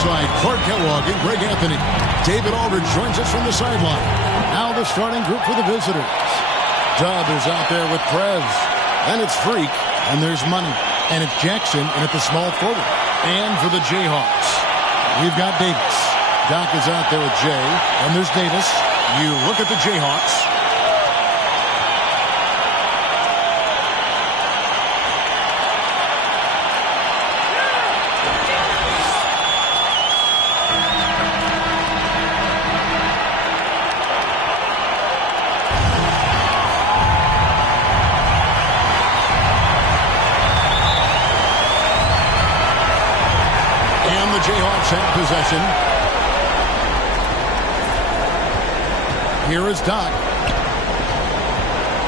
side, Clark Kellogg and Greg Anthony. David Aldridge joins us from the sideline. Now the starting group for the visitors. Dub is out there with Prez. And it's Freak. And there's Money. And it's Jackson and at the small forward. And for the Jayhawks, we've got Davis. Doc is out there with Jay. And there's Davis. You look at the Jayhawks. Jayhawks have possession. Here is Doc.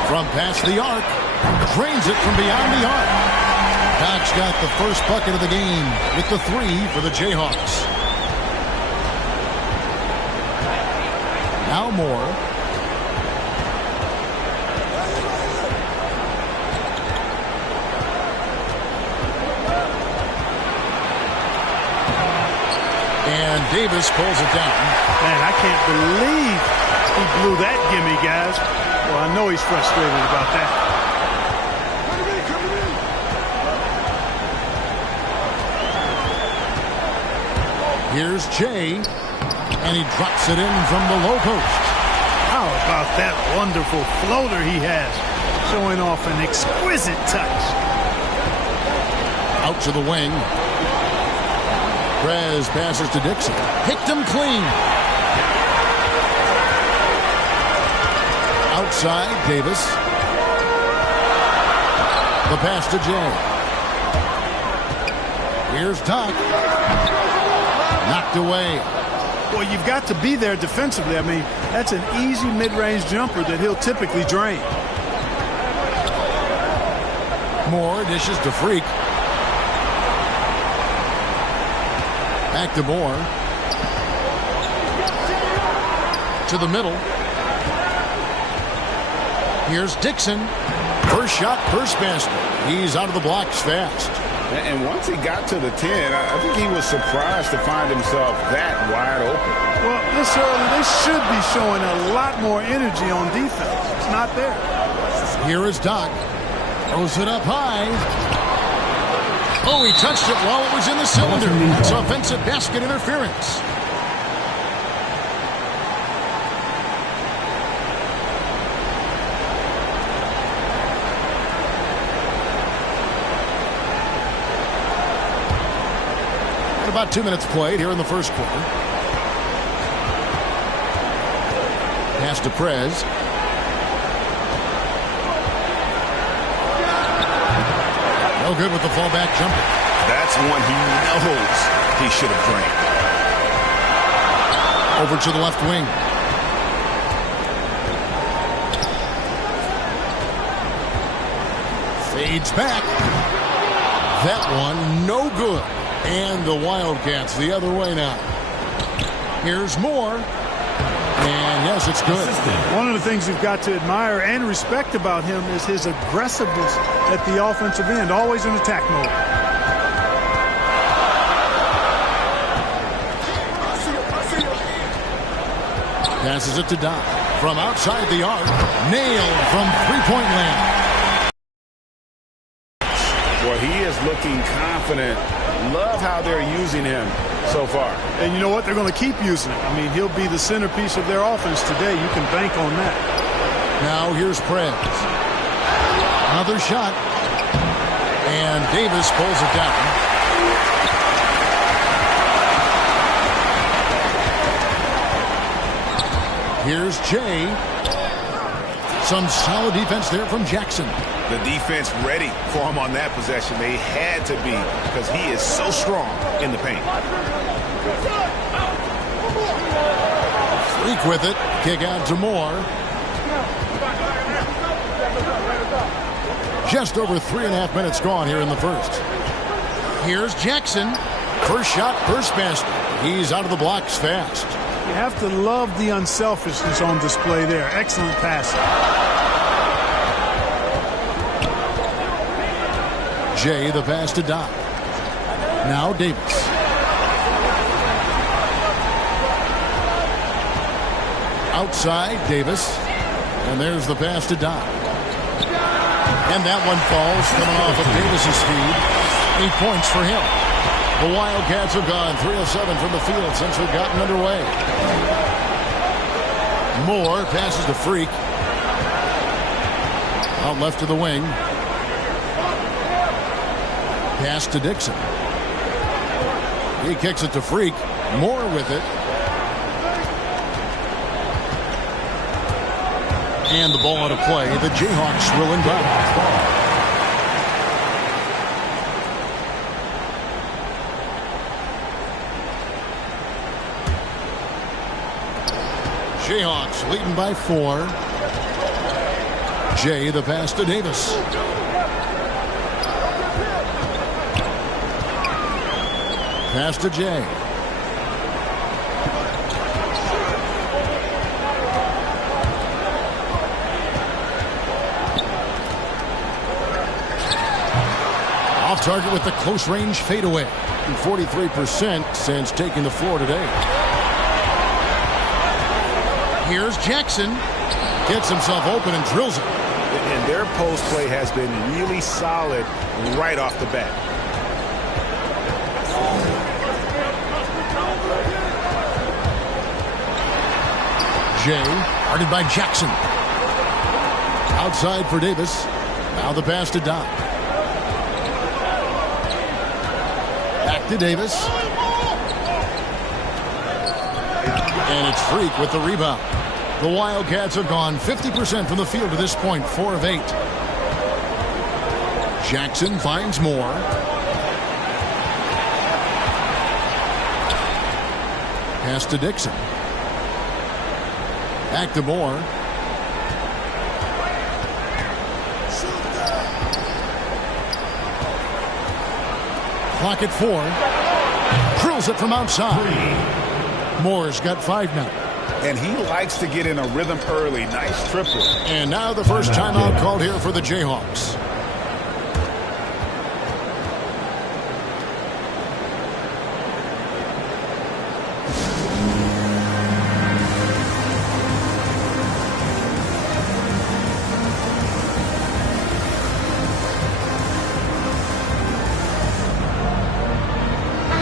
From past the arc. Drains it from beyond the arc. Doc's got the first bucket of the game with the 3 for the Jayhawks. Now Moore. And Davis pulls it down. Man, I can't believe he blew that gimme, guys. Well, I know he's frustrated about that. Here's Jay. And he drops it in from the low post. How about that wonderful floater he has? Showing off an exquisite touch. Out to the wing. Prez passes to Dixon. Picked him clean. Outside, Davis. The pass to Jay. Here's Doc. Knocked away. Well, you've got to be there defensively. I mean, that's an easy mid-range jumper that he'll typically drain. Moore dishes to Freak. Back to Moore. To the middle. Here's Dixon. First shot, first basket. He's out of the blocks fast. And once he got to the 10, I think he was surprised to find himself that wide open. Well, this early, they should be showing a lot more energy on defense. It's not there. Here is Doc. Throws it up high. Oh, he touched it while it was in the cylinder. It's offensive basket interference. About 2 minutes played here in the first quarter. Pass to Prez. No good with the fallback jumper. That's one he knows he should have drained. Over to the left wing. Fades back. That one no good. And the Wildcats the other way now. Here's Moore. And yes, it's good. One of the things you've got to admire and respect about him is his aggressiveness at the offensive end, always in attack mode. Passes it to Doc. From outside the arc. Nailed from three-point land. Well, he is looking confident. Love how they're using him so far. And you know what? They're going to keep using him. I mean, he'll be the centerpiece of their offense today. You can bank on that. Now here's Prez. Another shot. And Davis pulls it down. Here's Jay. Some solid defense there from Jackson. The defense ready for him on that possession. They had to be because he is so strong in the paint. Freak with it. Kick out to Moore. Just over 3.5 minutes gone here in the first. Here's Jackson. First shot, first basket. He's out of the blocks fast. You have to love the unselfishness on display there. Excellent passing. Jay, the pass to Doc. Now Davis. Outside, Davis. And there's the pass to Dodd. And that one falls, coming off of Davis's feed. 8 points for him. The Wildcats have gone 3 of 7 from the field since we've gotten underway. Moore passes to Freak. Out left to the wing. Pass to Dixon. He kicks it to Freak. Moore with it. And the ball out of play. The Jayhawks will inbound. Jayhawks leading by 4. Jay, the pass to Davis. Pass to Jay. Off target with the close range fadeaway. 43% since taking the floor today. Here's Jackson. Gets himself open and drills it. And their post play has been really solid right off the bat. Jay, guarded by Jackson. Outside for Davis. Now the pass to Dodd. Back to Davis. And it's Freak with the rebound. The Wildcats have gone 50% from the field to this point, 4 of 8. Jackson finds Moore. Pass to Dixon. Back to Moore. Clock at 4. Drills it from outside. Moore's got 5 now. And he likes to get in a rhythm early. Nice triple. And now the first timeout called here for the Jayhawks.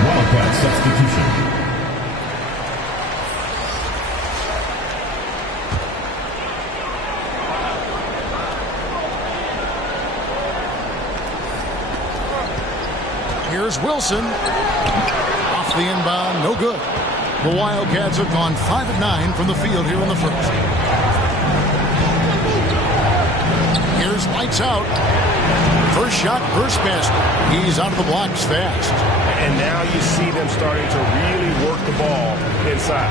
Wildcat substitution. Here's Wilson. Off the inbound, no good. The Wildcats have gone 5 of 9 from the field here in the first. Here's lights out. First shot, first basket. He's out of the blocks fast. And now you see them starting to really work the ball inside.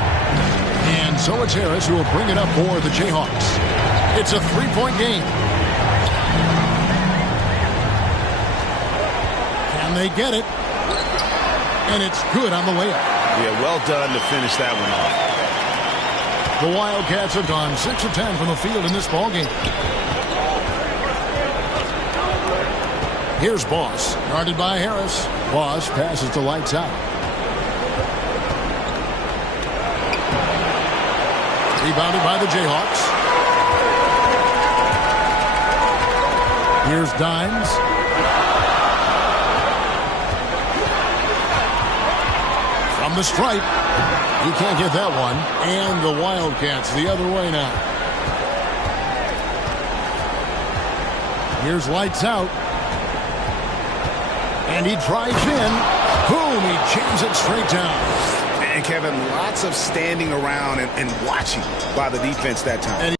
And so it's Harris who will bring it up for the Jayhawks. It's a 3-point game. And they get it. And it's good on the layup. Yeah, well done to finish that one off. The Wildcats have gone 6 of 10 from the field in this ballgame. Here's Boss, guarded by Harris. Boss passes to lights out. Rebounded by the Jayhawks. Here's Dimes. From the stripe. He can't get that one. And the Wildcats the other way now. Here's lights out. And he drives in. Boom, he jams it straight down. And Kevin, lots of standing around and watching by the defense that time. And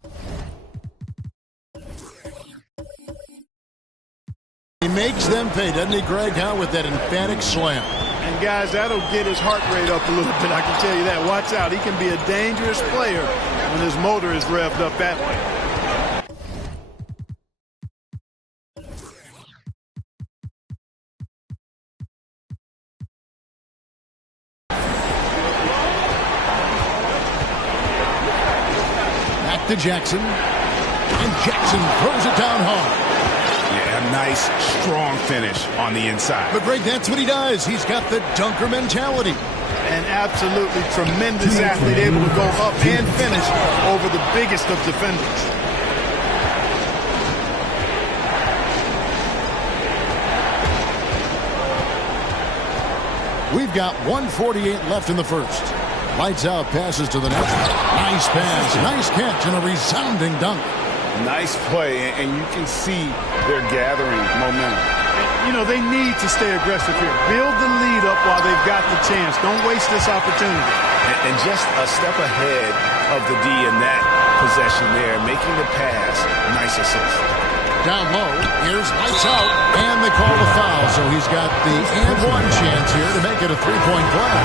he makes them pay, doesn't he, Greg? How with that emphatic slam. And guys, that'll get his heart rate up a little bit, I can tell you that. Watch out, he can be a dangerous player when his motor is revved up that way. To Jackson, and Jackson throws it down hard. Yeah, a nice, strong finish on the inside. But Greg, that's what he does. He's got the dunker mentality. An absolutely tremendous athlete, able to go up and finish over the biggest of defenders. We've got 1:48 left in the first. Lights out, passes to the net. Nice pass, nice catch, and a resounding dunk. Nice play, and you can see they're gathering momentum. You know, they need to stay aggressive here. Build the lead up while they've got the chance. Don't waste this opportunity. And just a step ahead of the D in that possession there, making the pass. Nice assist. Down low, here's lights out, and they call the foul, so he's got the and one chance here to make it a three-point play.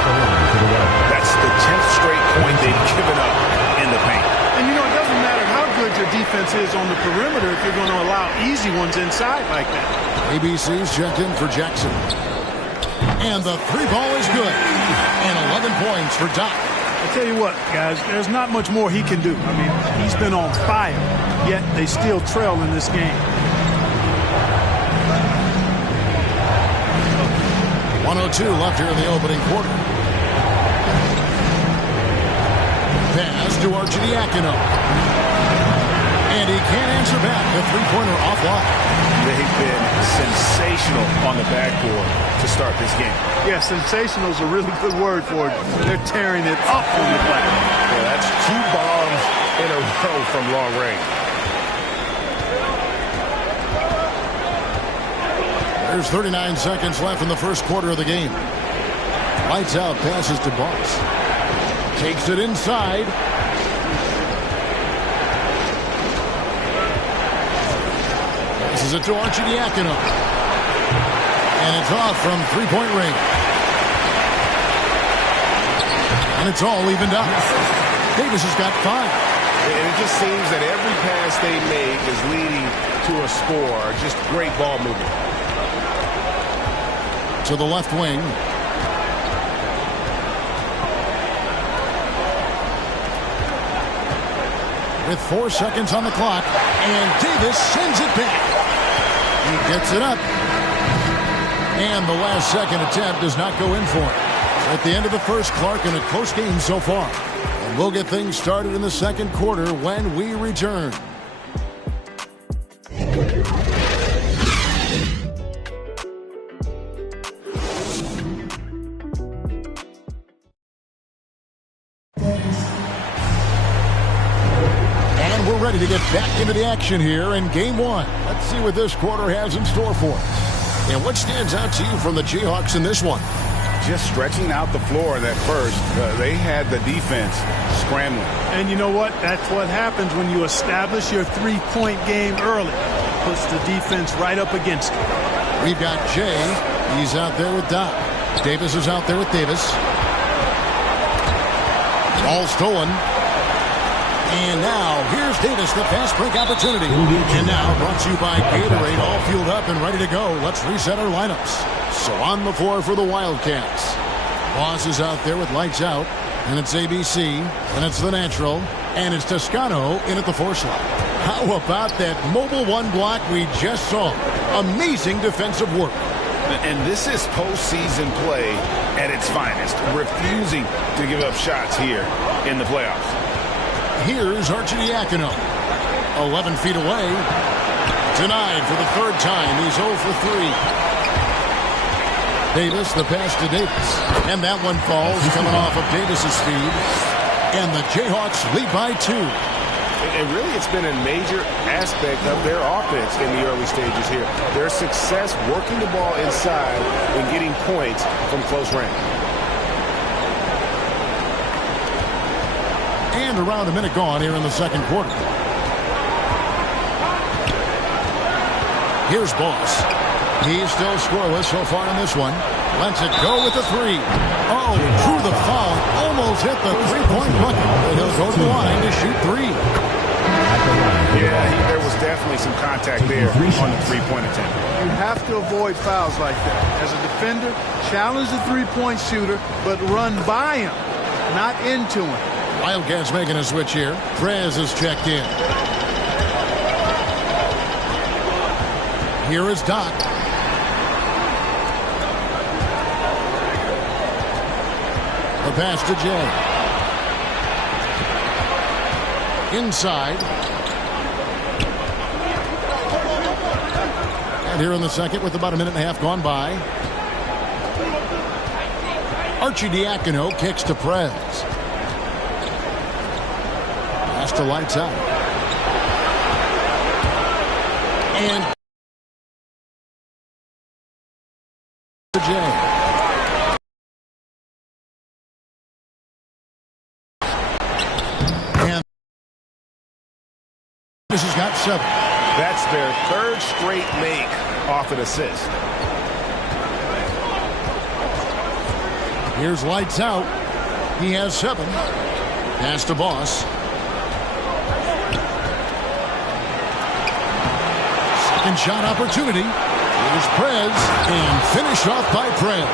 That's the 10th straight point they've given up in the paint. And you know, it doesn't matter how good your defense is on the perimeter if you're going to allow easy ones inside like that. ABC's checked in for Jackson. And the three ball is good. And 11 points for Doc. I tell you what, guys, there's not much more he can do. I mean, he's been on fire, yet they still trail in this game. 1:02 left here in the opening quarter. Pass to Arcidiacono. And he can't answer back. The three-pointer offline. They've been sensational on the backboard to start this game. Yeah, sensational is a really good word for it. They're tearing it up on the glass. Yeah, that's 2 bombs in a row from long range. There's 39 seconds left in the first quarter of the game. Lights out, passes to Boss. Takes it inside. Passes it to Arcidiacono. And it's off from three-point range. And it's all evened up. Davis has got 5. And it just seems that every pass they make is leading to a score. Just great ball movement. To the left wing. With 4 seconds on the clock. And Davis sends it back. He gets it up. And the last second attempt does not go in for it. At the end of the first, Clark, in a close game so far. And we'll get things started in the second quarter when we return. And we're ready to get back into the action here in game 1. Let's see what this quarter has in store for us. And what stands out to you from the Jayhawks in this one? Just stretching out the floor that first. They had the defense scrambling. And you know what? That's what happens when you establish your three-point game early. Puts the defense right up against it. We've got Jay. He's out there with Doc. Davis is out there with Davis. Ball stolen. And now, here's Davis, the fast break opportunity. And now, brought to you by Gatorade, all fueled up and ready to go. Let's reset our lineups. So on the floor for the Wildcats. Boss is out there with lights out. And it's ABC. And it's the natural. And it's Toscano in at the 4 slot. How about that mobile 1 block we just saw? Amazing defensive work. And this is postseason play at its finest. Refusing to give up shots here in the playoffs. Here's Arcidiacono. 11 feet away. Denied for the 3rd time. He's 0 for 3. Davis, the pass to Davis. And that one falls, coming off of Davis's speed. And the Jayhawks lead by 2. And really, it's been a major aspect of their offense in the early stages here. Their success working the ball inside and getting points from close range. And around a minute gone here in the second quarter. Here's Boss. He's still scoreless so far in this one. Lets it go with the 3. Oh, drew the foul. Almost hit the three-point bucket. And he'll go to the line to shoot 3. Yeah, there was definitely some contact there on the three-point attempt. You have to avoid fouls like that. As a defender, challenge the three-point shooter, but run by him, not into him. Wildcats making a switch here. Prez is checked in. Here is Doc. The pass to Jay. Inside. And here in the second with about a minute and a half gone by. Arcidiacono kicks to Prez. Pass to Lights Out. And Jay. And this has got 7. That's their 3rd straight make off an assist. Here's Lights Out. He has 7. Pass to Boss. Second shot opportunity. Here's Prez, and finish off by Prez.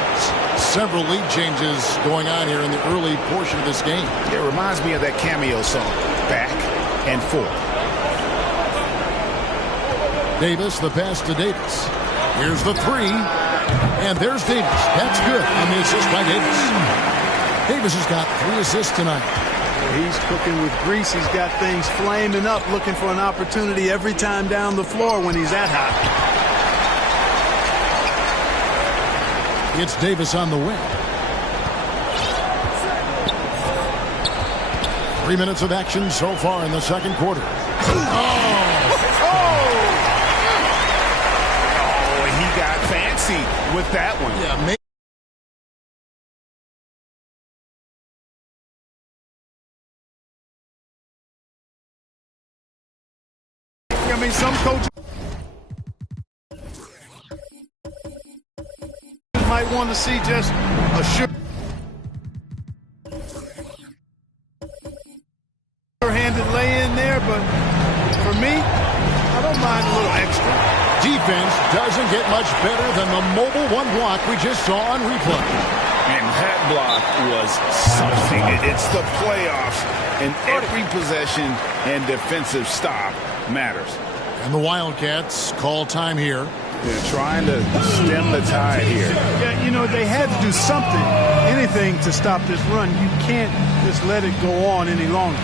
Several lead changes going on here in the early portion of this game. It reminds me of that cameo song, Back and Forth. Davis, the pass to Davis. Here's the 3, and there's Davis. That's good on the assist by Davis. Davis has got 3 assists tonight. He's cooking with grease. He's got things flaming up, looking for an opportunity every time down the floor when he's that hot. It's Davis on the wing. 3 minutes of action so far in the second quarter. He got fancy with that one. Yeah, maybe. I mean, some coaches might want to see just a sure-handed lay-in there, but for me, I don't mind a little extra. Defense doesn't get much better than the mobile 1 block we just saw on replay. And that block was something. It's the playoffs, and every possession and defensive stop matters. And the Wildcats call time here. They're trying to stem the tide here. Yeah, you know, they had to do something, anything to stop this run. You can't just let it go on any longer.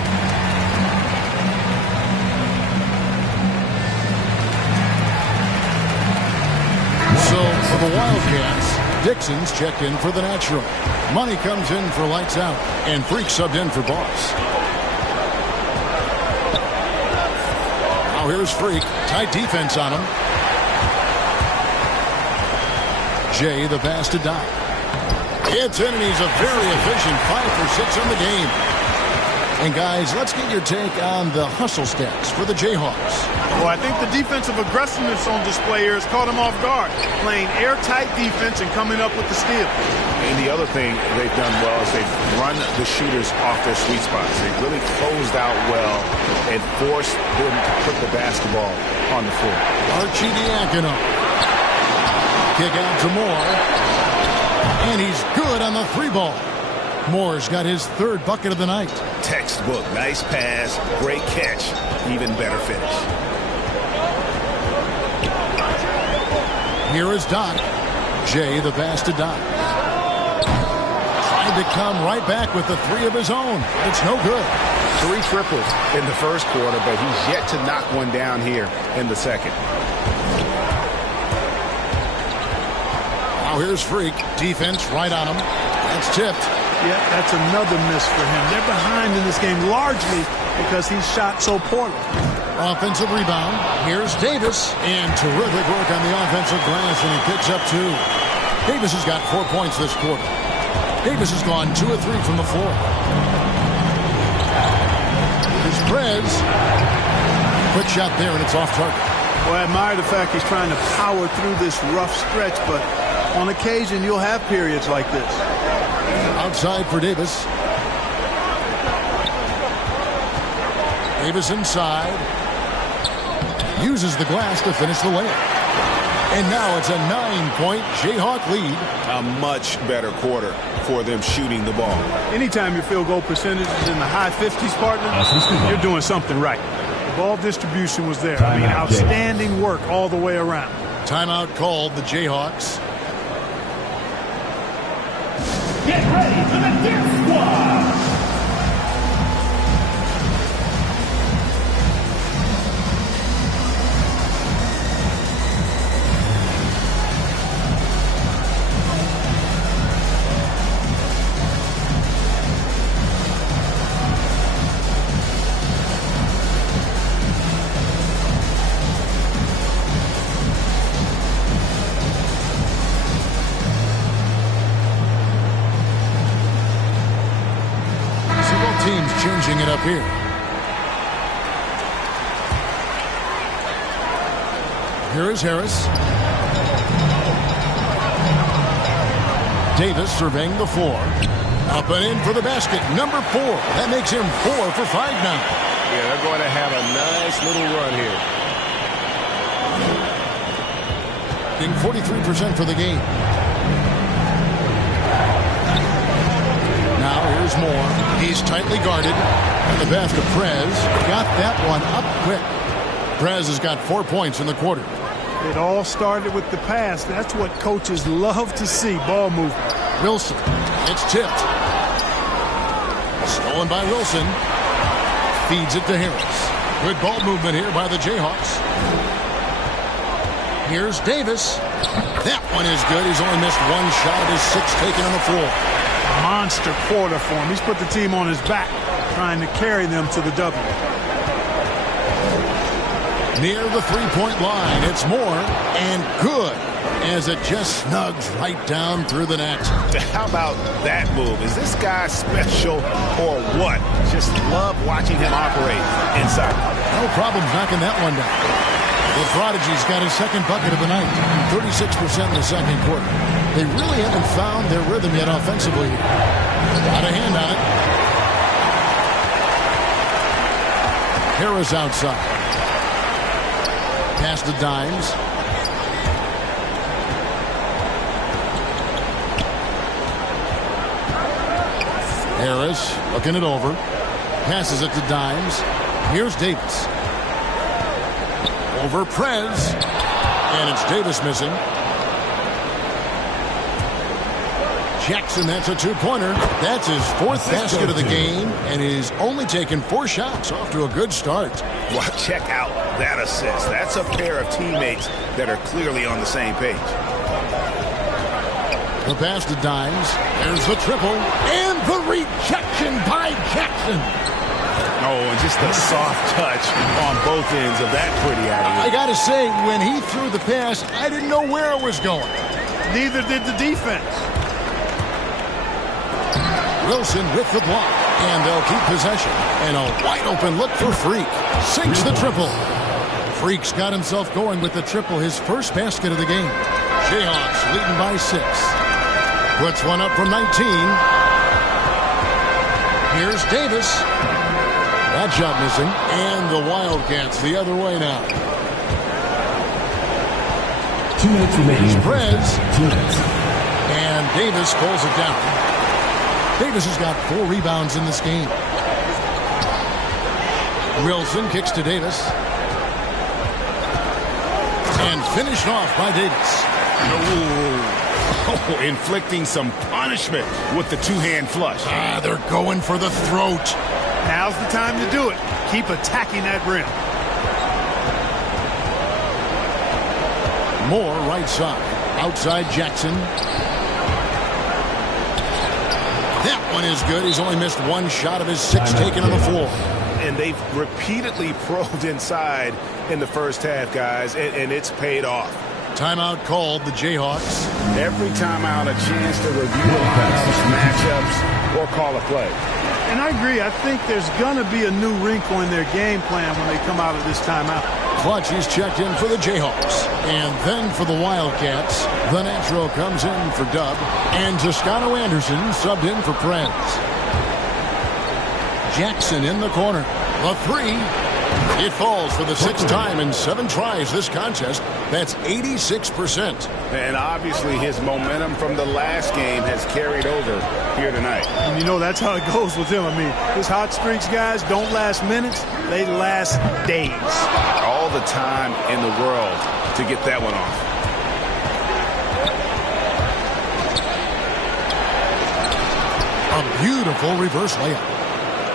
So for the Wildcats, Dixon's checked in for the natural. Money comes in for Lights Out, and Freak subbed in for Boss. Now here's Freak. Tight defense on him. Jay, the pass to Doc. It's in, and he's a very efficient 5 for 6 on the game. And guys, let's get your take on the hustle stats for the Jayhawks. Well, I think the defensive aggressiveness on display here has caught him off guard, playing airtight defense and coming up with the steal. And the other thing they've done well is they've run the shooters off their sweet spots. They've really closed out well and forced them to put the basketball on the floor. Arcidiacono. Kick out to Moore. And he's good on the 3 ball. Moore's got his 3rd bucket of the night. Textbook. Nice pass. Great catch. Even better finish. Here is Doc. Jay, the pass to Doc. Tried to come right back with the 3 of his own. It's no good. 3 triples in the first quarter, but he's yet to knock one down here in the second. Now here's Freak. Defense right on him. That's tipped. Yeah, that's another miss for him. They're behind in this game largely because he shot so poorly. Offensive rebound. Here's Davis. And terrific work on the offensive glass, and he picks up 2. Davis has got 4 points this quarter. Davis has gone 2 of 3 from the floor. Here's Prez. Quick shot there, and it's off target. Well, I admire the fact he's trying to power through this rough stretch, but on occasion you'll have periods like this. Outside for Davis. Davis inside. Uses the glass to finish the layup. And now it's a 9-point Jayhawk lead. A much better quarter for them shooting the ball. Anytime your field goal percentage is in the high 50s, partner, you're doing something right. The ball distribution was there. I mean, outstanding work all the way around. Timeout called the Jayhawks. get ready for the Death Squad. Teams changing it up here. Here is Harris. Davis surveying the floor. Up and in for the basket. Number 4. That makes him 4 for 5 now. Yeah, they're going to have a nice little run here. Getting 43% for the game. Now here's Moore. He's tightly guarded. And the basket, Prez got that one up quick. Prez has got 4 points in the quarter. It all started with the pass. That's what coaches love to see, ball movement. Wilson. It's tipped. Stolen by Wilson. Feeds it to Harris. Good ball movement here by the Jayhawks. Here's Davis. That one is good. He's only missed 1 shot of his 6 taken on the floor. Monster quarter for him. He's put the team on his back, trying to carry them to the W. Near the 3-point line, it's Moore, and good, as it just snugs right down through the net. How about that move? Is this guy special or what? Just love watching him operate inside. No problem knocking that one down. The Prodigy's got his second bucket of the night, 36% in the second quarter. They really haven't found their rhythm yet offensively. Got a hand on it. Harris outside. Pass to Dimes. Harris looking it over. Passes it to Dimes. Here's Davis. Over Prez. And it's Davis missing. Jackson, that's a 2-pointer. That's his 4th basket of the game, and he's only taken 4 shots. Off to a good start. Well, check out that assist. That's a pair of teammates that are clearly on the same page. The pass to Dimes. There's the triple. And the rejection by Jackson. Oh, and just a soft touch on both ends of that pretty alley. I got to say, when he threw the pass, I didn't know where it was going. Neither did the defense. Wilson with the block, and they'll keep possession. And a wide-open look for Freak. Sinks the triple. Freak's got himself going with the triple, his first basket of the game. Jayhawks leading by 6. Puts one up from 19. Here's Davis. That shot missing. And the Wildcats the other way now. 2 minutes remaining. Prez. 2 minutes. And Davis pulls it down. Davis has got 4 rebounds in this game. Wilson kicks to Davis. And finished off by Davis. Oh, inflicting some punishment with the 2-hand flush. They're going for the throat. Now's the time to do it. Keep attacking that rim. Moore right side. Outside Jackson. That one is good. He's only missed 1 shot of his 6 taken on the floor. And they've repeatedly probed inside in the first half, guys, and it's paid off. Timeout called, the Jayhawks. Every timeout a chance to review the lineups, matchups, or call a play. And I agree. I think there's going to be a new wrinkle in their game plan when they come out of this timeout. Clutch, he's checked in for the Jayhawks. And then for the Wildcats, the Natural comes in for Dub. And Toscano Anderson subbed in for Prez. Jackson in the corner. The 3. It falls for the 6th time in 7 tries this contest. That's 86%. And obviously his momentum from the last game has carried over here tonight. And you know that's how it goes with him. I mean, his hot streaks, guys, don't last minutes. They last days. All the time in the world to get that one off. A beautiful reverse layup.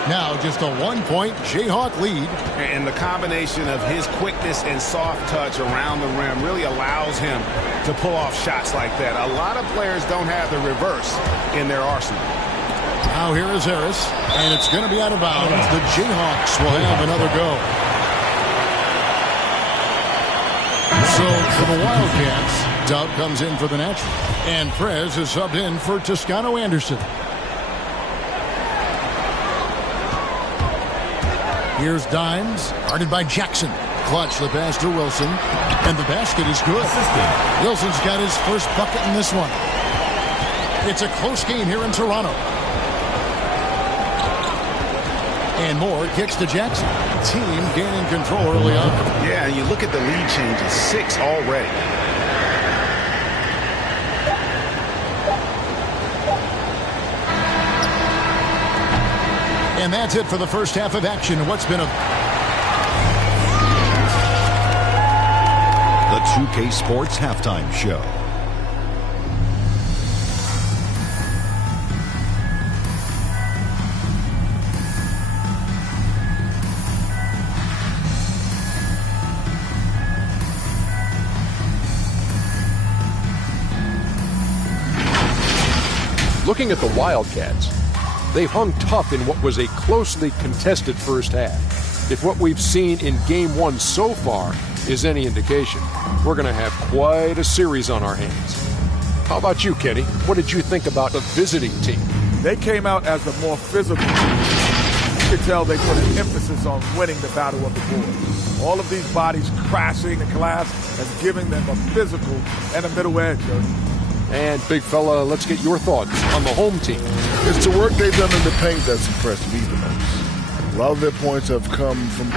Now just a 1-point Jayhawk lead. And the combination of his quickness and soft touch around the rim really allows him to pull off shots like that. A lot of players don't have the reverse in their arsenal. Now here is Harris, and it's going to be out of bounds. The Jayhawks will have another go. So for the Wildcats, Dub comes in for the natural, and Prez is subbed in for Toscano Anderson. Here's Dimes, guarded by Jackson. Clutch the pass to Wilson, and the basket is good. Wilson's got his first bucket in this one. It's a close game here in Toronto. And Moore kicks to Jackson. Team gaining control early on. Yeah, and you look at the lead changes, 6 already. And that's it for the first half of action. What's been a... The 2K Sports Halftime Show. Looking at the Wildcats, they hung tough in what was a closely contested first half. If what we've seen in Game 1 so far is any indication, we're going to have quite a series on our hands. How about you, Kenny? What did you think about the visiting team? They came out as the more physical. You could tell they put an emphasis on winning the battle of the boards. All of these bodies crashing and collapse has given them a physical and a middle edge. And, big fella, let's get your thoughts on the home team. It's the work they've done in the paint that's impressed me the most. A lot of their points have come from...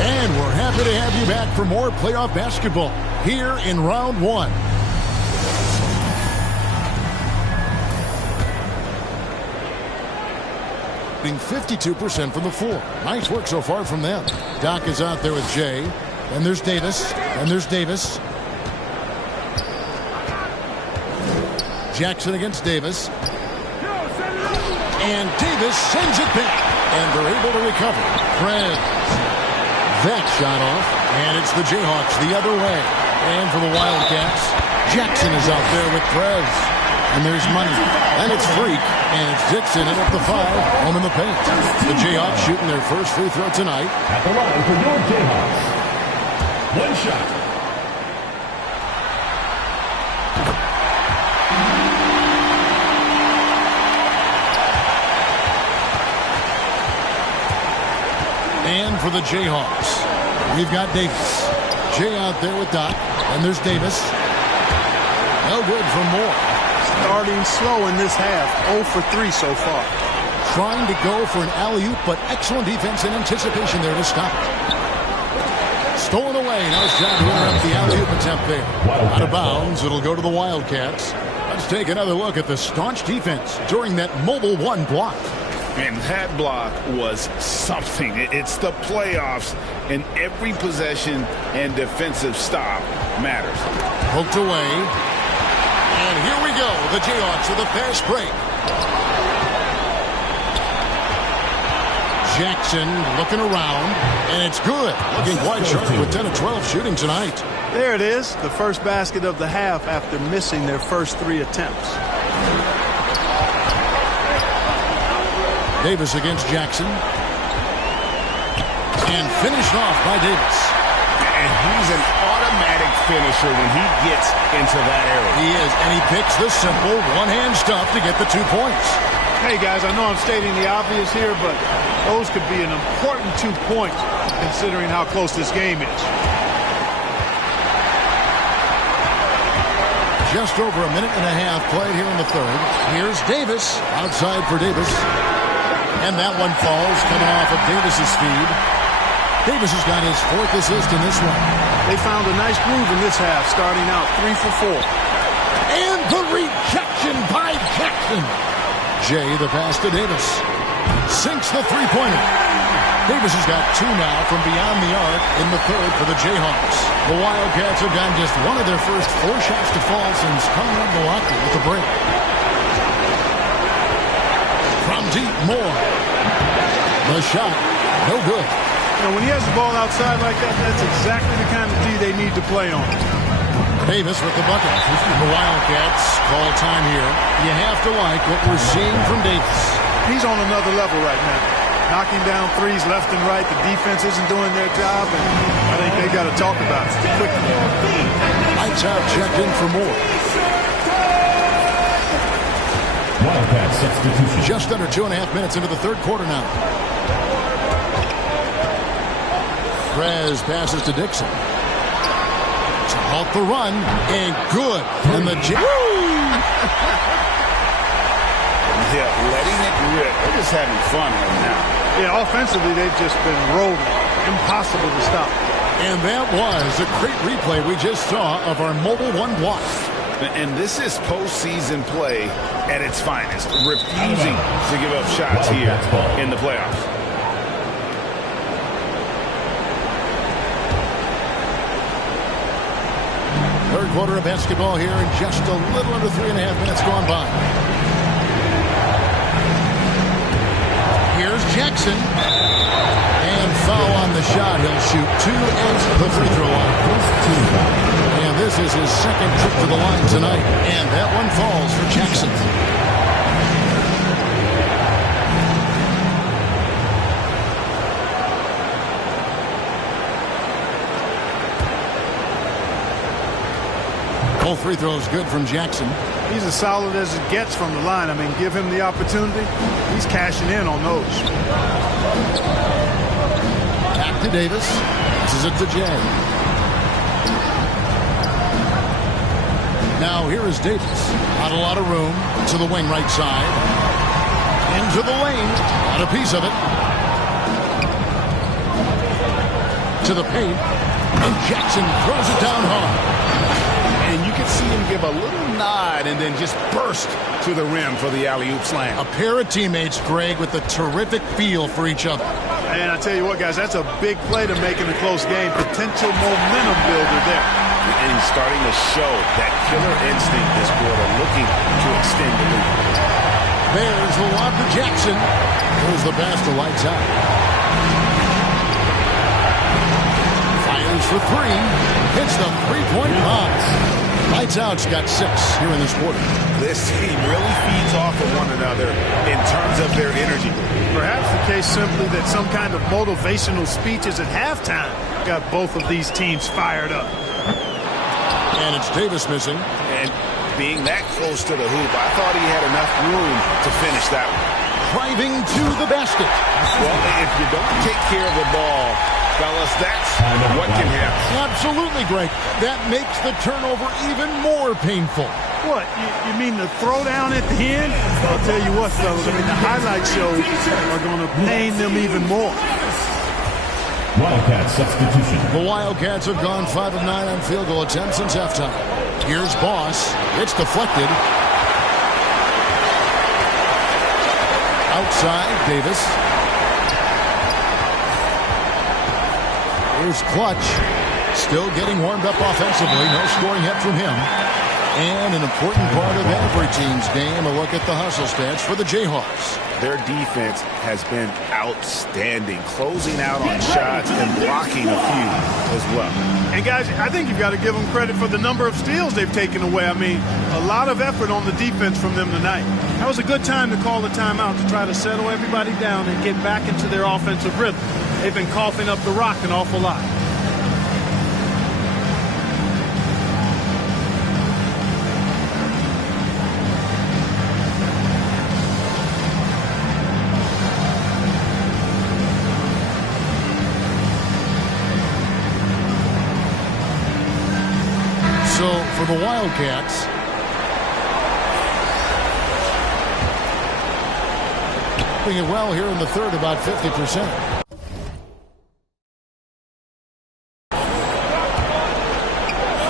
And we're happy to have you back for more playoff basketball here in round 1. 52% from the floor. Nice work so far from them. Doc is out there with Jay. Then there's Davis. Then there's Davis. Jackson against Davis. And Davis sends it back. And they're able to recover. Prez. That shot off. And it's the Jayhawks the other way. And for the Wildcats, Jackson is out there with Prez. And there's money. And it's Freak. And it's Dixon in at the 5. Home in the paint. The Jayhawks shooting their first free throw tonight. At the line for your Jayhawks. One shot. And for the Jayhawks, we've got Davis. Jay out there with Doc. And there's Davis. No good for Moore. Starting slow in this half, 0 for 3 so far. Trying to go for an alley-oop, but excellent defense and anticipation there to stop. Stolen away. Nice job to interrupt the alley-oop attempt there. Out of bounds. It'll go to the Wildcats. Let's take another look at the staunch defense during that mobile 1 block. And that block was something. It's the playoffs, and every possession and defensive stop matters. Poked away. And here we go. The Jayhawks with a fast break. Jackson looking around, and it's good. Looking quite sharp with 10 of 12 shooting tonight. There it is, the first basket of the half after missing their first 3 attempts. Davis against Jackson. And finished off by Davis. And he's an automatic finisher when he gets into that area. He is, and he picks the simple one-hand stuff to get the 2 points. Hey, guys, I know I'm stating the obvious here, but those could be an important 2 points considering how close this game is. Just over a minute and a half played here in the third. Here's Davis. Outside for Davis. And that one falls, coming off of Davis's feed. Davis has got his 4th assist in this one. They found a nice groove in this half, starting out 3 for 4. And the rejection by Jackson. Jay, the pass to Davis. Sinks the three-pointer. Davis has got 2 now from beyond the arc in the third for the Jayhawks. The Wildcats have gotten just one of their first 4 shots to fall since coming out of the locker with the break. From deep, Moore. The shot, no good. You know, when he has the ball outside like that, that's exactly the kind of D they need to play on. Davis with the bucket. The Wildcats call time here. You have to like what we're seeing from Davis. He's on another level right now. Knocking down threes left and right. The defense isn't doing their job, and I think they got to talk about it quickly. Lights out, checked in for Moore. Wildcat substitution. Just under 2.5 minutes into the third quarter now. Prez passes to Dixon. To halt the run, and good. And the Yeah, letting it rip. They're just having fun right now. Yeah, offensively, they've just been rolling. Impossible to stop. And that was a great replay we just saw of our Mobile One block. And this is postseason play at its finest. Refusing to give up shots here in the playoffs. Third quarter of basketball here in just a little under 3.5 minutes gone by. Here's Jackson. And foul on the shot. He'll shoot 2 at the free throw line. And this is his second trip to the line tonight. And that one falls for Jackson. Both free throws good from Jackson. He's as solid as it gets from the line. I mean, give him the opportunity. He's cashing in on those. Back to Davis. This is it to Jay. Now here is Davis. Not a lot of room. To the wing right side. Into the lane. Got a piece of it. To the paint. And Jackson throws it down hard. And you can see him give a little nod and then just burst to the rim for the alley-oop slam. A pair of teammates, Greg, with a terrific feel for each other. And I tell you what, guys, that's a big play to make in a close game. Potential momentum builder there. And he's starting to show that killer instinct this quarter, looking to extend the lead. There's the lob to Jackson. There's the pass to Lights Out. Fires for 3. Hits the three-point box. Lights Out's got 6 here in this quarter. This team really feeds off of one another in terms of their energy. Perhaps the case simply that some kind of motivational speeches at halftime got both of these teams fired up. And it's Davis missing. And being that close to the hoop, I thought he had enough room to finish that one. Driving to the basket. Well, if you don't take care of the ball, fellas, that's what can happen. Absolutely, Greg. That makes the turnover even more painful. What? You mean the throwdown at the end? I'll tell you what, fellas. I mean, the highlight shows are going to pain them even more. Wildcat substitution. The Wildcats have gone 5 of 9 on field goal attempts since halftime. Here's Boss. It's deflected. Outside, Davis. Here's Clutch. Still getting warmed up offensively. No scoring yet from him. And an important part of every team's game, a look at the hustle stats for the Jayhawks. Their defense has been outstanding, closing out on shots and blocking a few as well. And, guys, I think you've got to give them credit for the number of steals they've taken away. I mean, a lot of effort on the defense from them tonight. That was a good time to call the timeout to try to settle everybody down and get back into their offensive rhythm. They've been coughing up the rock an awful lot. So for the Wildcats, doing it well here in the third, about 50%.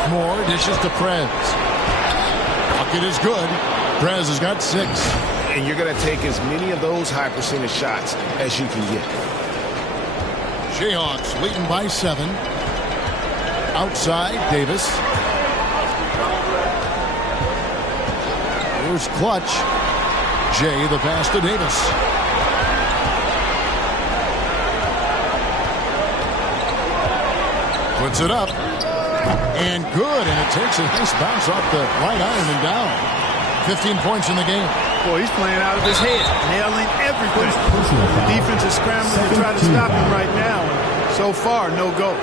Moore dishes to Prez. Bucket is good. Prez has got 6. And you're going to take as many of those high percentage shots as you can get. Jayhawks leading by 7. Outside, Davis. Here's Clutch. Jay, the pass to Davis. Puts it up. And good. And it takes a nice bounce off the right iron and down. 15 points in the game. Boy, he's playing out of his head, nailing everything. The defense is scrambling to try to stop him right now. So far, no go.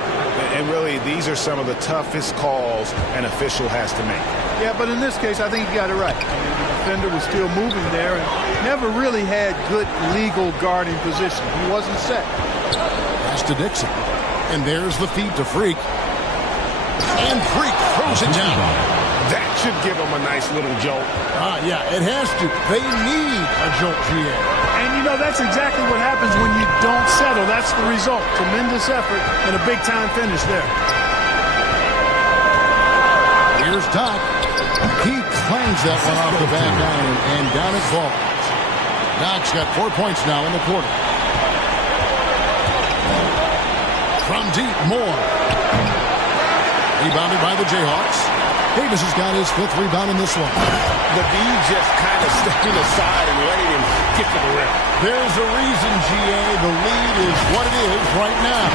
And really, these are some of the toughest calls an official has to make. Yeah, but in this case, I think he got it right. I mean, the defender was still moving there and never really had good legal guarding position. He wasn't set. Pass to Dixon. And there's the feed to Freak. And Freak throws it down. That should give them a nice little jolt. Yeah, it has to. They need a jolt, GA. And, you know, that's exactly what happens when you don't settle. That's the result. Tremendous effort and a big-time finish there. Here's Doc. He clangs that one off the back iron, and down it falls. Doc's got 4 points now in the quarter. From deep, Moore. Rebounded by the Jayhawks. Davis has got his 5th rebound in this one. The B just kind of stepping aside and letting him get to the rim. There's a reason, GA. The lead is what it is right now.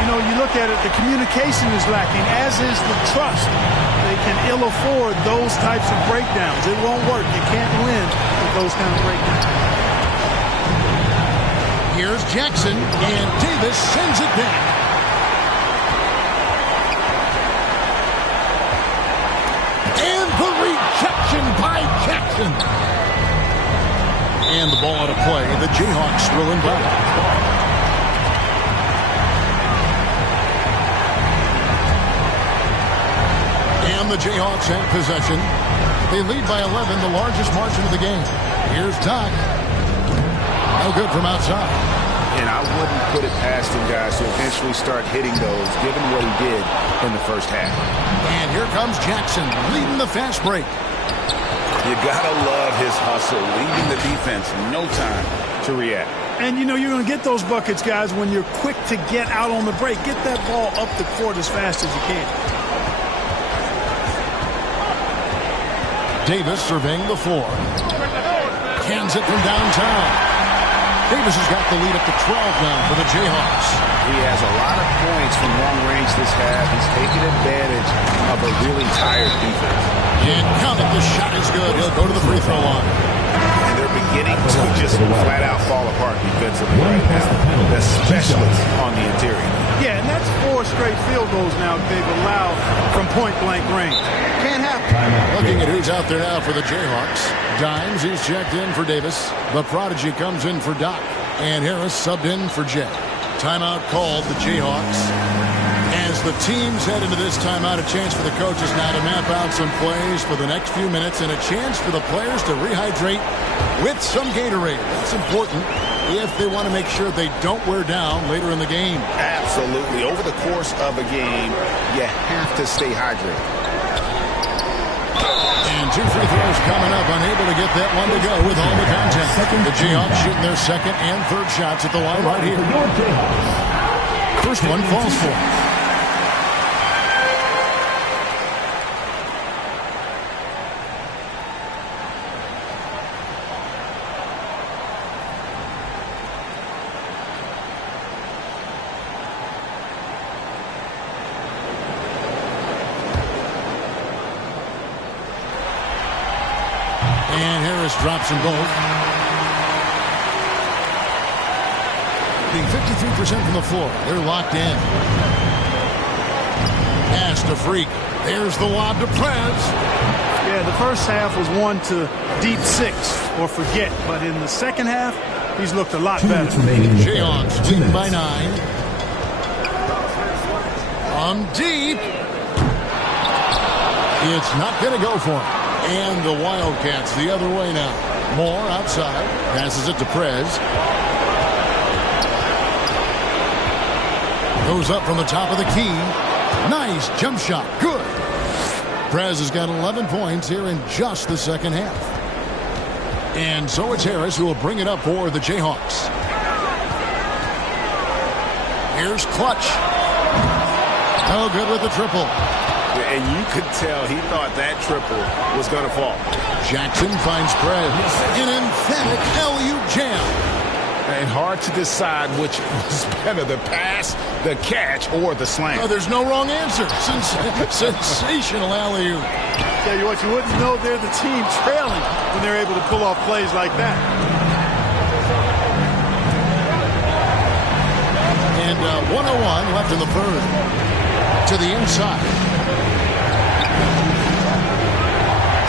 You know, you look at it, the communication is lacking, as is the trust. They can ill afford those types of breakdowns. It won't work. You can't win with those kind of breakdowns. Here's Jackson, and Davis sends it back. And the rejection by Jackson. And the ball out of play. The Jayhawks will inbound. And the Jayhawks have possession. They lead by 11, the largest margin of the game. Here's Doc. No good from outside. And I wouldn't put it past him, guys, to eventually start hitting those, given what he did in the first half. And here comes Jackson, leading the fast break. You gotta love his hustle, leaving the defense no time to react. And, you know, you're going to get those buckets, guys, when you're quick to get out on the break. Get that ball up the court as fast as you can. Davis surveying the floor. Hands it from downtown. Davis has got the lead up to 12 now for the Jayhawks. He has a lot of points from long range this half. He's taking advantage of a really tired defense. And count it, the shot is good. He'll go to the free throw line. And they're beginning to just flat out fall apart defensively right now, especially on the interior. Yeah, and that's 4 straight field goals now they've allowed from point-blank range. Can't happen. Looking at who's out there now for the Jayhawks. Dimes, he's checked in for Davis. The Prodigy comes in for Doc. And Harris subbed in for Jay. Timeout called the Jayhawks. As the teams head into this timeout, a chance for the coaches now to map out some plays for the next few minutes and a chance for the players to rehydrate with some Gatorade. That's important if they want to make sure they don't wear down later in the game. Absolutely. Over the course of a game, you have to stay hydrated. And 2 free throws coming up, unable to get that one to go with all the contact. The Jayhawks shooting their 2nd and 3rd shots at the line right here. First one falls for. And Harris drops them both. Being 53% from the floor. They're locked in. Pass to Freak. There's the lob to Prez. Yeah, the first half was one to deep 6 or forget. But in the second half, he's looked a lot better. Jayhawks leading by 9. From deep. It's not going to go for him. And the Wildcats the other way now. Moore outside. Passes it to Prez. Goes up from the top of the key. Nice jump shot. Good. Prez has got 11 points here in just the second half. And so it's Harris who will bring it up for the Jayhawks. Here's Clutch. No good with the triple. And you could tell he thought that triple was going to fall. Jackson finds Prez. An emphatic LU jam. And hard to decide which was better, the pass, the catch, or the slam. Oh, there's no wrong answer. Sensational alley-oop. Tell you what, you wouldn't know they're the team trailing when they're able to pull off plays like that. And 1:01 left in the third. To the inside.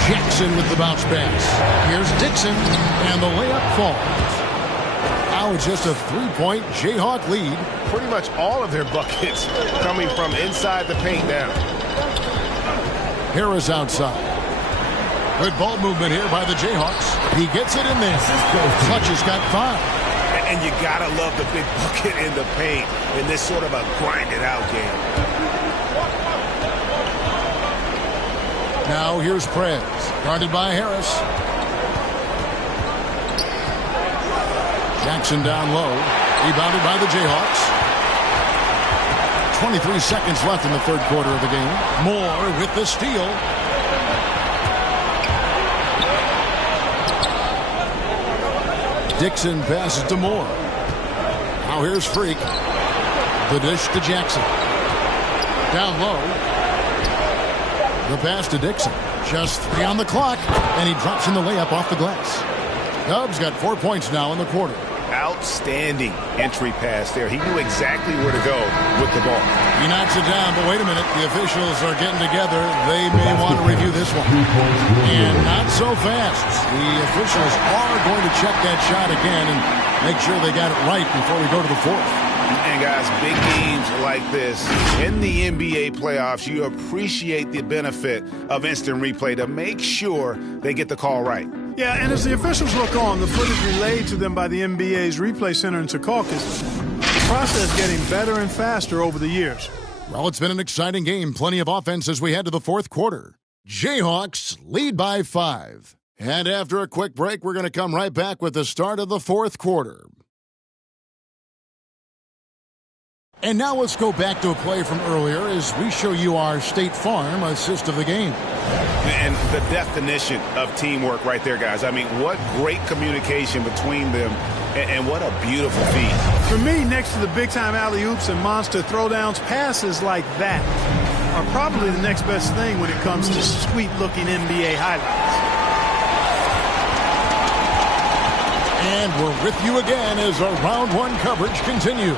Jackson with the bounce pass. Here's Dixon, and the layup falls. Now it's just a 3-point Jayhawk lead. Pretty much all of their buckets coming from inside the paint now. Harris outside. Good ball movement here by the Jayhawks. He gets it in there. Clutch has got 5. And you gotta love the big bucket in the paint in this sort of a grinded-out game. Now here's Prez, guarded by Harris. Jackson down low, rebounded by the Jayhawks. 23 seconds left in the third quarter of the game. Moore with the steal. Dixon passes to Moore. Now here's Freak. The dish to Jackson. Down low. The pass to Dixon. Just 3 on the clock, and he drops in the layup off the glass. Dubs got 4 points now in the quarter. Outstanding entry pass there. He knew exactly where to go with the ball. He knocks it down, but wait a minute. The officials are getting together. They may want to review this one. And not so fast. The officials are going to check that shot again and make sure they got it right before we go to the fourth. And guys, big games like this in the NBA playoffs, you appreciate the benefit of instant replay to make sure they get the call right. Yeah, and as the officials look on, the footage relayed to them by the NBA's replay center in Ncaa, the process getting better and faster over the years. Well, it's been an exciting game. Plenty of offense as we head to the fourth quarter. Jayhawks lead by 5. And after a quick break, we're going to come right back with the start of the fourth quarter. And now let's go back to a play from earlier as we show you our State Farm assist of the game. And the definition of teamwork right there, guys. I mean, what great communication between them, and what a beautiful feed. For me, next to the big-time alley-oops and monster throwdowns, passes like that are probably the next best thing when it comes to sweet-looking NBA highlights. And we're with you again as our round 1 coverage continues.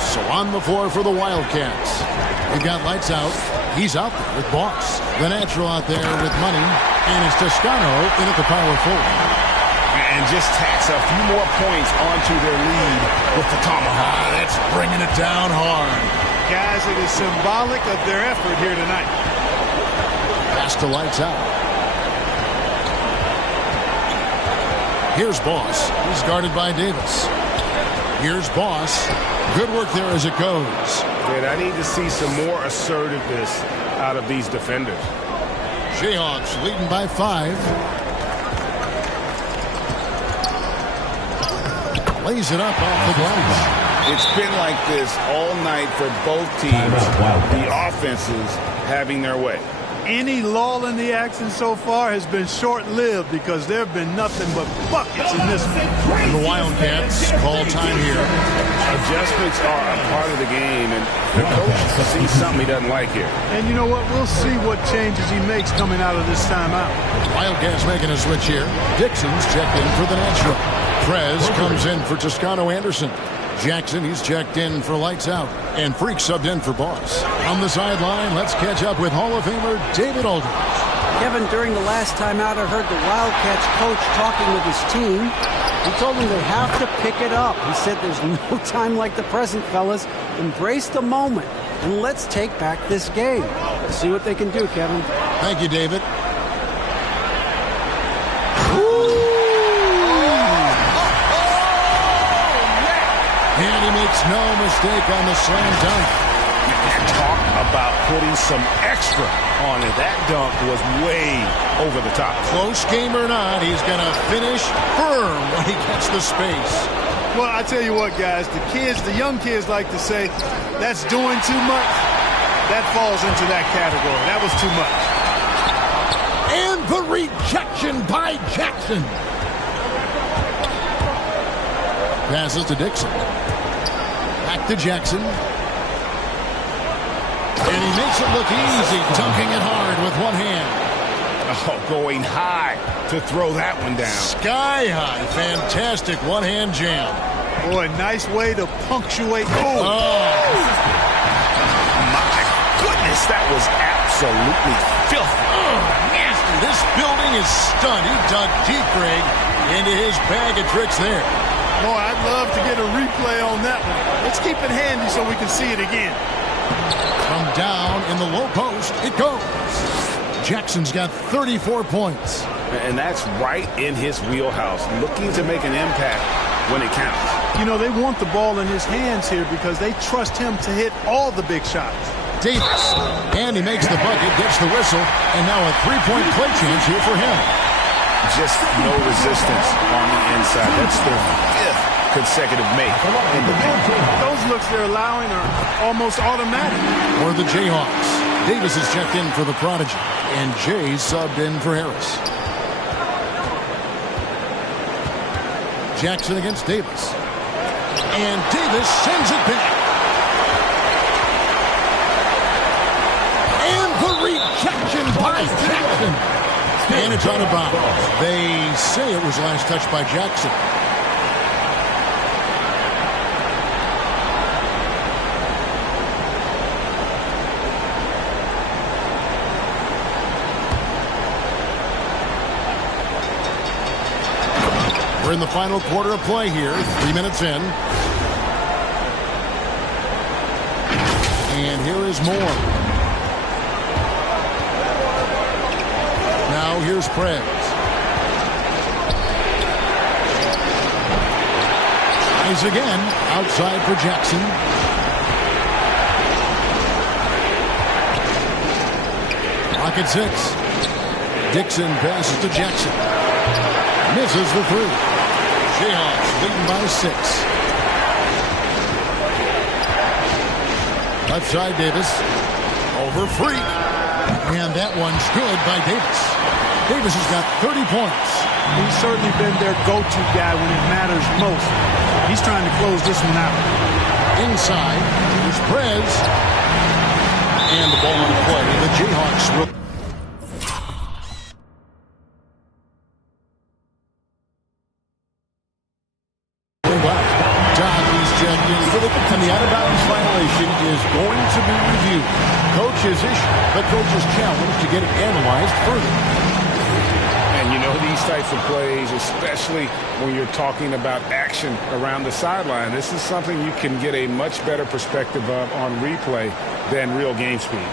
So on the floor for the Wildcats. We've got lights out. He's out there with Boss. The natural out there with money. And it's Toscano in at the power forward. And just tacks a few more points onto their lead with the tomahawk. That's bringing it down hard. Guys, it is symbolic of their effort here tonight. Pass to lights out. Here's Boss. He's guarded by Davis. Here's Boss. Good work there as it goes. And I need to see some more assertiveness out of these defenders. Jayhawks leading by 5. Lays it up off the glass. It's been like this all night for both teams. The offenses having their way. Any lull in the action so far has been short-lived because there have been nothing but buckets in this one. The Wildcats call time here. Adjustments are a part of the game, and the coach sees something he doesn't like here. And you know what? We'll see what changes he makes coming out of this timeout. Wildcats making a switch here. Dixon's checked in for the natural. Prez comes in for Toscano Anderson. Jackson, he's checked in for lights out. And Freak subbed in for Boss. On the sideline, let's catch up with Hall of Famer David Aldridge. Kevin, during the last timeout, I heard the Wildcats coach talking with his team. He told them they have to pick it up. He said there's no time like the present, fellas. Embrace the moment, and let's take back this game. Let's see what they can do, Kevin. Thank you, David. And he makes no mistake on the slam dunk. Talk about putting some extra on it. That dunk was way over the top. Close game or not, he's going to finish firm when he gets the space. Well, I tell you what, guys, the young kids like to say, that's doing too much. That falls into that category. That was too much. And the rejection by Jackson. Passes to Dixon. Back to Jackson. And he makes it look easy, dunking it hard with one hand. Oh, going high to throw that one down. Sky high. Fantastic one-hand jam. Boy, nice way to punctuate. Oh. My goodness, that was absolutely filthy. Oh, nasty. This building is stunned. He dug deep, Greg, into his bag of tricks there. Boy, I'd love to get a replay on that one. Let's keep it handy so we can see it again. From down in the low post, it goes. Jackson's got 34 points. And that's right in his wheelhouse, looking to make an impact when it counts. You know, they want the ball in his hands here because they trust him to hit all the big shots. Davis, and he makes the bucket, gets the whistle, and now a three-point play chance here for him. Just no resistance on the inside. That's their fifth consecutive make. Those looks they're allowing are almost automatic. For the Jayhawks, Davis is checked in for the Prodigy, and Jay subbed in for Harris. Jackson against Davis. And Davis sends it back. And the rejection by Jackson. And it's out of bounds. They say it was last touched by Jackson. We're in the final quarter of play here. 3 minutes in. And here is Moore. Now here's Prez. Tries again. Outside for Jackson. Clock at 6. Dixon passes to Jackson. Misses the three. Jayhawks leading by 6. Left side Davis. Over Freak. And that one's good by Davis. Davis has got 30 points. He's certainly been their go-to guy when it matters most. He's trying to close this one out. Inside, here's Prez. And the ball on play. The Jayhawks will. And the out-of-bounds violation is going to be reviewed. Coach's issue, the coach's challenge to get it analyzed further. And you know these types of plays, especially when you're talking about action around the sideline, this is something you can get a much better perspective of on replay than real game speed.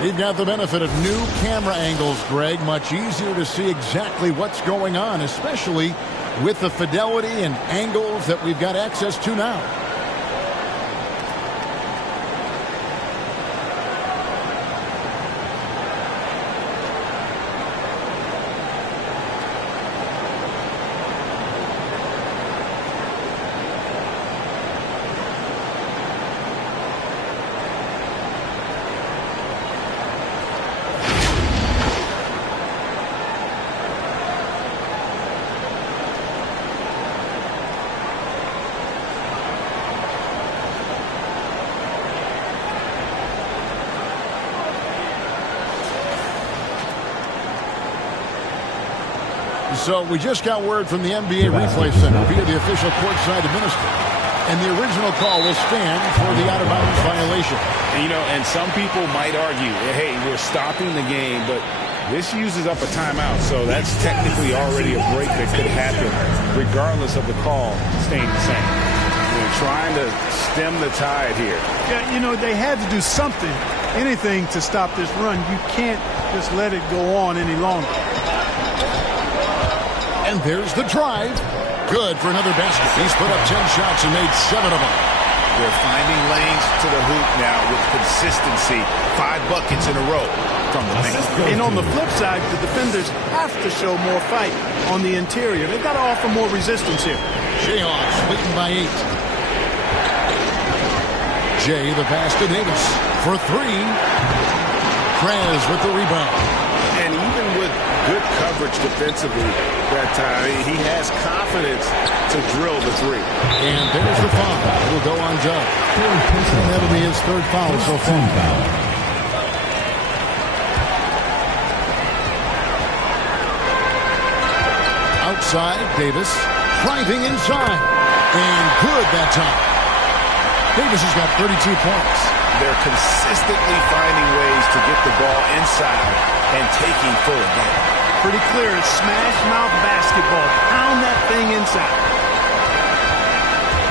We've got the benefit of new camera angles, Greg. Much easier to see exactly what's going on, especially with the fidelity and angles that we've got access to now. So we just got word from the NBA Replay Center via the official courtside administrator. And the original call will stand for the out-of-bounds violation. And, you know, and some people might argue, hey, we're stopping the game, but this uses up a timeout. So that's technically already a break that could happen regardless of the call staying the same. They're trying to stem the tide here. Yeah, you know, they had to do something, anything to stop this run. You can't just let it go on any longer. And there's the drive. Good for another basket. He's put up 10 shots and made 7 of them. They're finding lanes to the hoop now with consistency. 5 buckets in a row from the paint. And on the flip side, the defenders have to show more fight on the interior. They've got to offer more resistance here. Jayhawks leading by 8. Jay, the pass to Davis for 3. Prez with the rebound. And even with good coverage defensively that time, he has confidence to drill the 3. And there's the foul. It'll go on Judd. And that'll be his 3rd foul so far. Outside, Davis driving inside. And good that time. Davis has got 32 points. They're consistently finding ways to get the ball inside and taking full advantage. Pretty clear. It's smash mouth basketball. Pound that thing inside.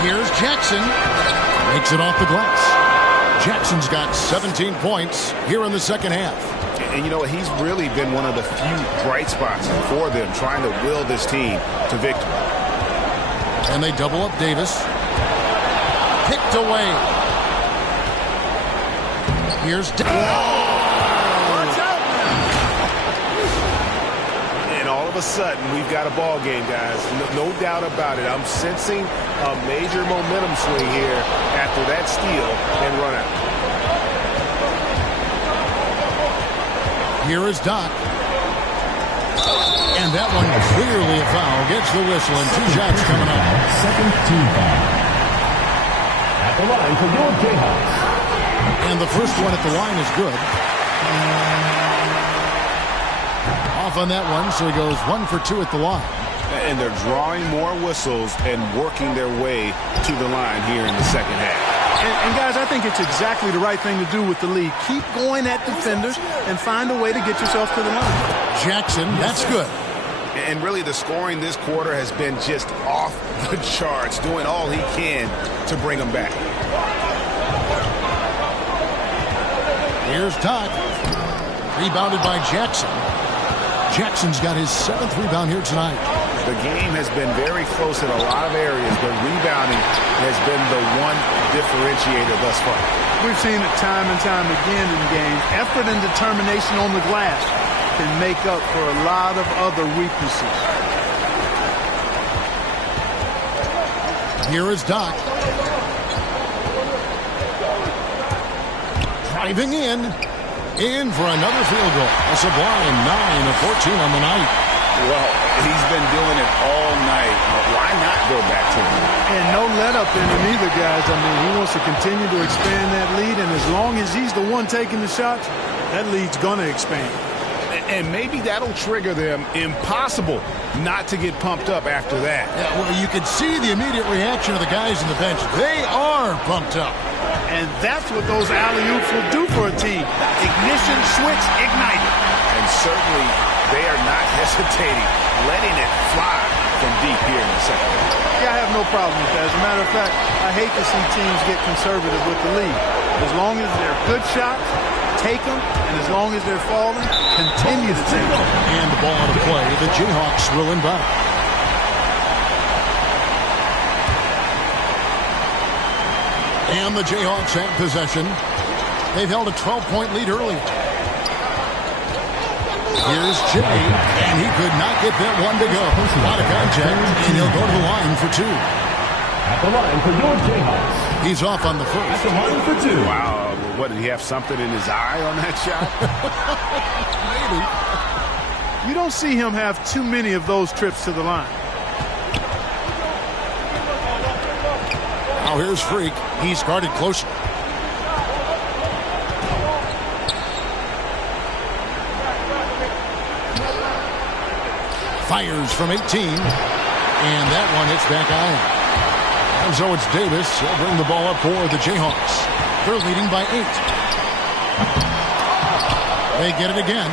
Here's Jackson. Makes it off the glass. Jackson's got 17 points here in the second half. And you know what? He's really been one of the few bright spots for them, trying to will this team to victory. And they double up Davis. Picked away. Here's And all of a sudden, we've got a ball game, guys. No doubt about it. I'm sensing a major momentum swing here after that steal and run out. Here is Doc. And that one clearly a foul. Gets the whistle and 2 shots coming up. Second team foul. At the line for your Jayhawks. And the first one at the line is good. Off on that one, so he goes 1 for 2 at the line. And they're drawing more whistles and working their way to the line here in the second half. And guys, I think it's exactly the right thing to do with the lead. Keep going at defenders and find a way to get yourself to the line. Jackson, that's good. And really the scoring this quarter has been just off the charts, doing all he can to bring them back. Here's Todd. Rebounded by Jackson. Jackson's got his 7th rebound here tonight. The game has been very close in a lot of areas, but rebounding has been the one differentiator thus far. We've seen it time and time again in games. Effort and determination on the glass can make up for a lot of other weaknesses. Here is Doc. Driving in for another field goal. A sublime 9 of 14 on the night. Well, he's been doing it all night. Why not go back to him? And no let up in him either, guys. I mean, he wants to continue to expand that lead, and as long as he's the one taking the shots, that lead's going to expand. And maybe that'll trigger them. Impossible not to get pumped up after that. Yeah, well, you can see the immediate reaction of the guys on the bench. They are pumped up. And that's what those alley-oops will do for a team. Ignition switch ignited. And certainly they are not hesitating, letting it fly from deep here in the second half. Yeah, I have no problem with that. As a matter of fact, I hate to see teams get conservative with the lead. As long as they're good shots, take them, and as long as they're falling, continue to take them. And the ball out of play. The Jayhawks will inbound. And the Jayhawks have possession. They've held a 12-point lead early. Here's Jay, and he could not get that one to go. A lot of contact, and he'll go to the line for 2. At the line for your Jayhawks. He's off on the first. At the line for 2. Wow. What, did he have something in his eye on that shot? Maybe. You don't see him have too many of those trips to the line. Now here's Freak. He's guarded closer. Fires from 18. And that one hits back iron. And so it's Davis. He'll bring the ball up for the Jayhawks. They're leading by 8. They get it again.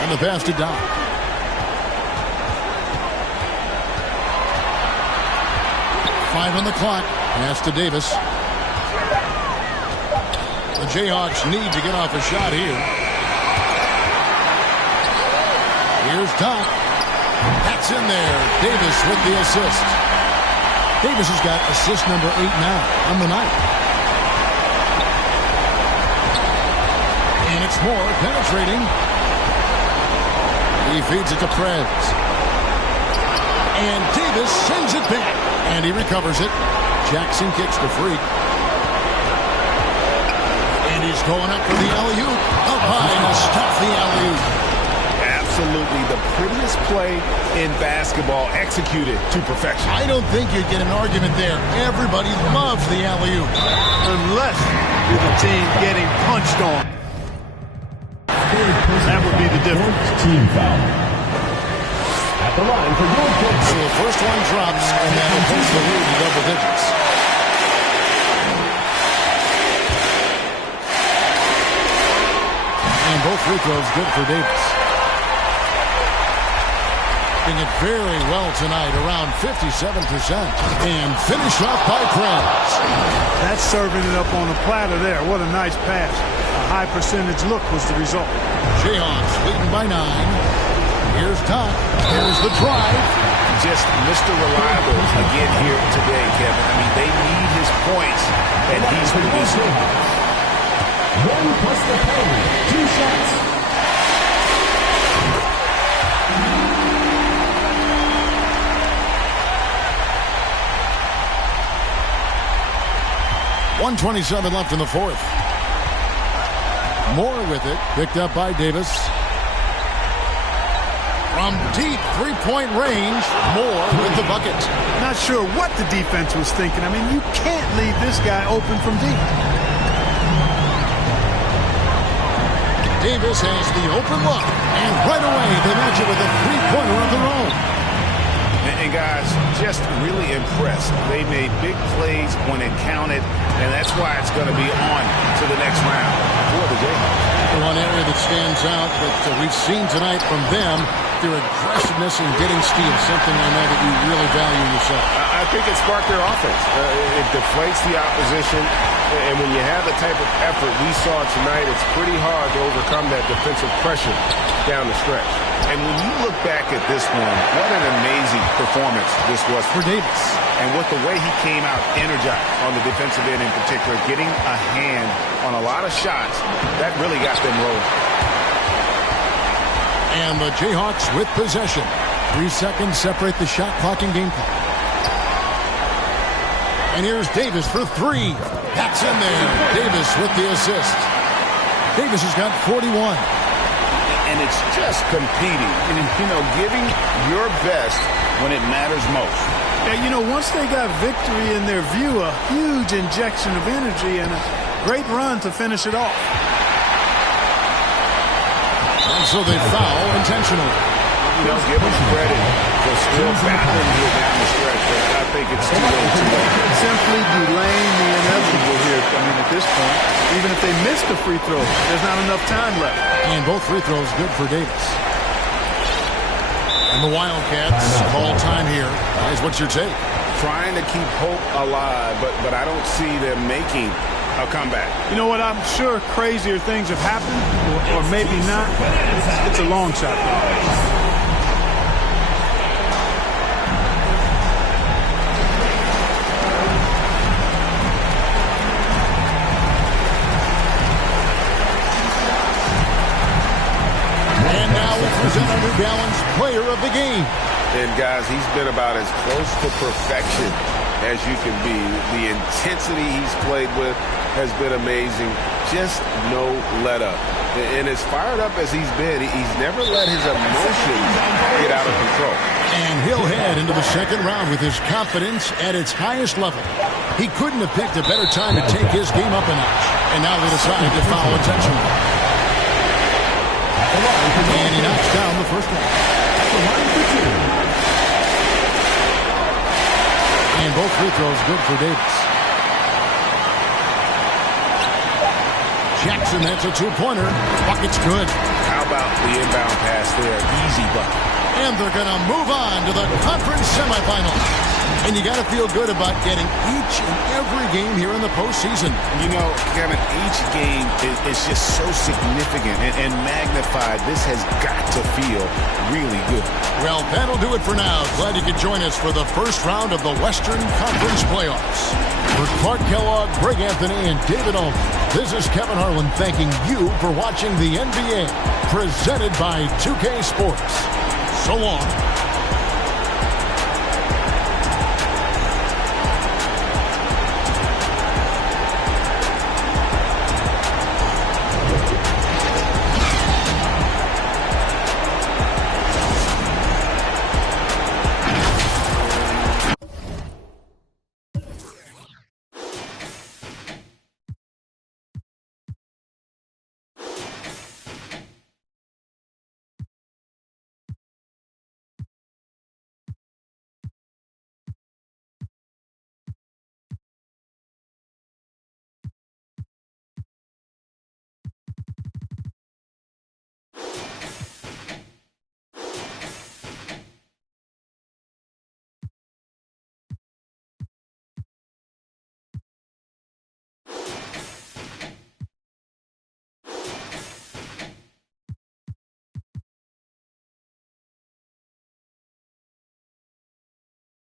And the pass to Doc. Five on the clock. Pass to Davis. The Jayhawks need to get off a shot here. Here's Doc. That's in there. Davis with the assist. Davis has got assist number 8 now on the night. And it's Moore penetrating. He feeds it to Prez. And Davis sends it back. And he recovers it. Jackson kicks to Freak. And he's going up for the alley-oop. Up high to stop the alley-oop. Absolutely the prettiest play in basketball, executed to perfection. I don't think you'd get an argument there. Everybody loves the alley-oop. Unless you're the team getting punched on. That would be the difference. Team foul. At the line for Wildcats. So the first one drops, and that'll push the lead to double digits. And both free throws good for Davis. Doing it very well tonight, around 57%. And finished off by Prez. That's serving it up on a platter there. What a nice pass. A high percentage look was the result. Jayhawks leading by 9. Here's Doc. Here's the drive. Just Mr. Reliable again here today, Kevin. I mean, they need his points, and he's producing. 1 plus the penalty. 2 shots. .127 left in the fourth. Moore with it, picked up by Davis. From deep three-point range, Moore with the bucket. Not sure what the defense was thinking. I mean, you can't leave this guy open from deep. Davis has the open look, and right away they match it with a three-pointer of their own. And guys, just really impressed. They made big plays when it counted, and that's why it's going to be on to the next round for the Jayhawks. One area that stands out that we've seen tonight from them, their aggressiveness in getting steals, something I know that you really value yourself. I think it sparked their offense. It deflates the opposition, and when you have the type of effort we saw tonight, it's pretty hard to overcome that defensive pressure down the stretch. And when you look back at this one, what an amazing performance this was for Davis. And with the way he came out energized on the defensive end in particular, getting a hand on a lot of shots, that really got them rolling. And the Jayhawks with possession. 3 seconds separate the shot clock and game clock. And here's Davis for 3. That's in there. Davis with the assist. Davis has got 41. And it's just competing and, giving your best when it matters most. Yeah, once they got victory in their view, a huge injection of energy and a great run to finish it off. And so they foul intentionally. Give them credit for still battling here down the stretch, but I think it's too late. Simply delaying the inevitable here. I mean, at this point, even if they miss the free throw, there's not enough time left. And both free throws good for Davis. And the Wildcats call time here. Guys, what's your take? Trying to keep hope alive, but I don't see them making a comeback. You know what? I'm sure crazier things have happened, or maybe not. It's a long shot. Present our New Balance player of the game. And guys, he's been about as close to perfection as you can be. The intensity he's played with has been amazing. Just no let up. And as fired up as he's been, he's never let his emotions get out of control. And he'll head into the second round with his confidence at its highest level. He couldn't have picked a better time to take his game up a notch. And now they decide to foul intentionally. And he knocks down the first one. And both free throws good for Davis. Jackson, that's a two-pointer. Bucket's good. How about the inbound pass there? Easy bucket. And they're going to move on to the conference semifinals. And you got to feel good about getting each and every game here in the postseason. You know, Kevin, each game is just so significant and magnified. This has got to feel really good. Well, that'll do it for now. Glad you could join us for the first round of the Western Conference Playoffs. For Clark Kellogg, Greg Anthony, and David Allman, this is Kevin Harlan thanking you for watching the NBA, presented by 2K Sports. So long.